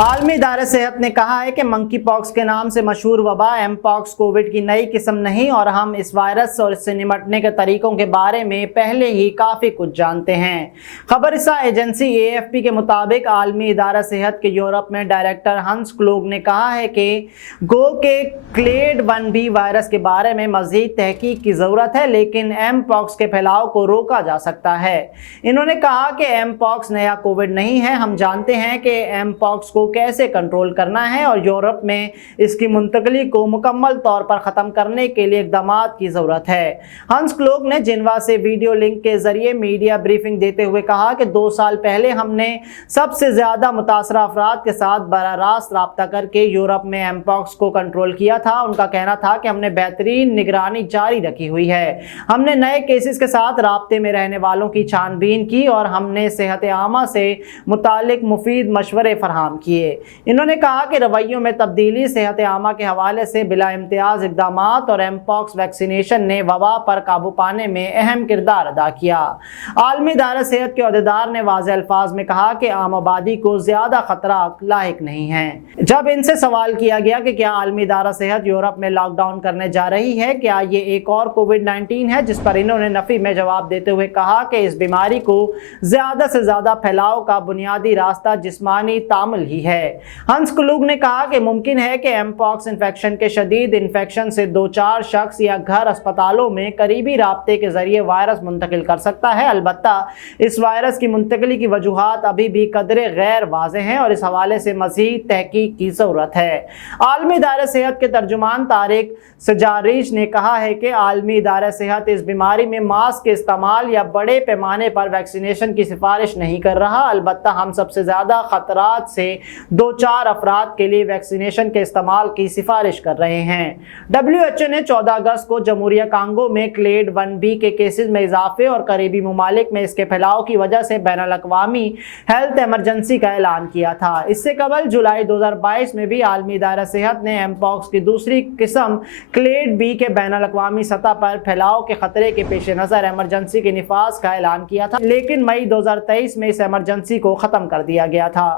आलमी इदारा सेहत ने कहा है कि मंकी पॉक्स के नाम से मशहूर वबा एम पॉक्स कोविड की नई किस्म नहीं और हम इस वायरस और इससे निपटने के तरीकों के बारे में पहले ही काफ़ी कुछ जानते हैं। खबरसां एजेंसी AFP के मुताबिक आलमी इदारा सेहत के यूरोप में डायरेक्टर हंस क्लूग ने कहा है कि गो के क्लेड 1b वायरस के बारे में मज़ीद तहकीक की ज़रूरत है, लेकिन एम पॉक्स के फैलाव को रोका जा सकता है। इन्होंने कहा कि एम पॉक्स नया कोविड नहीं है, हम जानते हैं कि एम पॉक्स को कैसे कंट्रोल करना है और यूरोप में इसकी मुंतकली को मुकम्मल तौर पर ख़त्म करने के लिए इक़दामात की ज़रूरत है। हंस क्लूग ने जिनेवा से वीडियो लिंक के ज़रिए मीडिया ब्रीफिंग देते हुए कहा कि 2 साल पहले हमने सबसे ज़्यादा मुतासरा अफराद के साथ बराह रास्त रब्ता करके यूरोप में एम पॉक्स को कंट्रोल किया था। उनका कहना था कि हमने बेहतरीन निगरानी जारी रखी हुई है, हमने नए केसेस के साथ राब्ते में रहने वालों की छानबीन की और हमने सेहत आमा से मुतालिक मुफीद मशवरे फराहम किए। इन्होंने कहा कि रवैयों में तब्दीली सेहत आमा के हवाले से बिला इम्तियाज इक़दामात और एम पॉक्स वैक्सीनेशन ने वबा पर काबू पाने में अहम किरदार अदा किया। आलमी इदारा सेहत के अहदेदार ने वाज़ेह अल्फाज में कहा कि आम आबादी को ज़्यादा खतरा लायक नहीं है। जब इनसे सवाल किया गया कि क्या आलमी इदारा सेहत यूरोप में लॉकडाउन करने जा रही है, क्या ये एक और कोविड-19 है, जिस पर इन्होंने नफी में जवाब देते हुए कहा कि इस बीमारी को ज़्यादा से ज़्यादा फैलाव का बुनियादी रास्ता जिस्मानी तामुल ही है। हंस क्लूग ने कहा कि मुमकिन है कि एम पॉक्स इन्फेक्शन के शदीद इन्फेक्शन से 2-4 शख्स या घर अस्पतालों में करीबी राब्ते के जरिए वायरस मुंतकिल कर सकता है। अलबत्ता इस वायरस की मुंतकिली की वजूहात अभी भी कदरे गैर वाज़ेह हैं और इस हवाले से मज़ीद तहकीक की ज़रूरत है। आलमी इदारा सेहत के तर्जुमान तारिक सजारिश ने कहा है कि आलमी इदारा सेहत इस बीमारी में मास्क के इस्तेमाल या बड़े पैमाने पर वैक्सीनेशन की सिफारिश नहीं कर रहा। अलबत्ता हम सबसे ज़्यादा ख़तरात से 2-4 अफराद के लिए वैक्सीनेशन के इस्तेमाल की सिफारिश कर रहे हैं। WHO ने 14 अगस्त को जमहूरिया कांगो में क्लेड 1b के केसेस में इजाफे और करीबी ममालिक में इसके फैलाव की वजह से बैनुल-अक़वामी हेल्थ एमरजेंसी का ऐलान किया था। इससे कबल जुलाई 2022 में भी आलमी इदारा सेहत ने एम पॉक्स की दूसरी किस्म क्लेड B के बैनुल-अक़वामी सतह पर फैलाव के खतरे के पेश नज़र एमरजेंसी के निफाज का ऐलान किया था, लेकिन मई 2023 में इस एमरजेंसी को ख़त्म कर दिया गया था।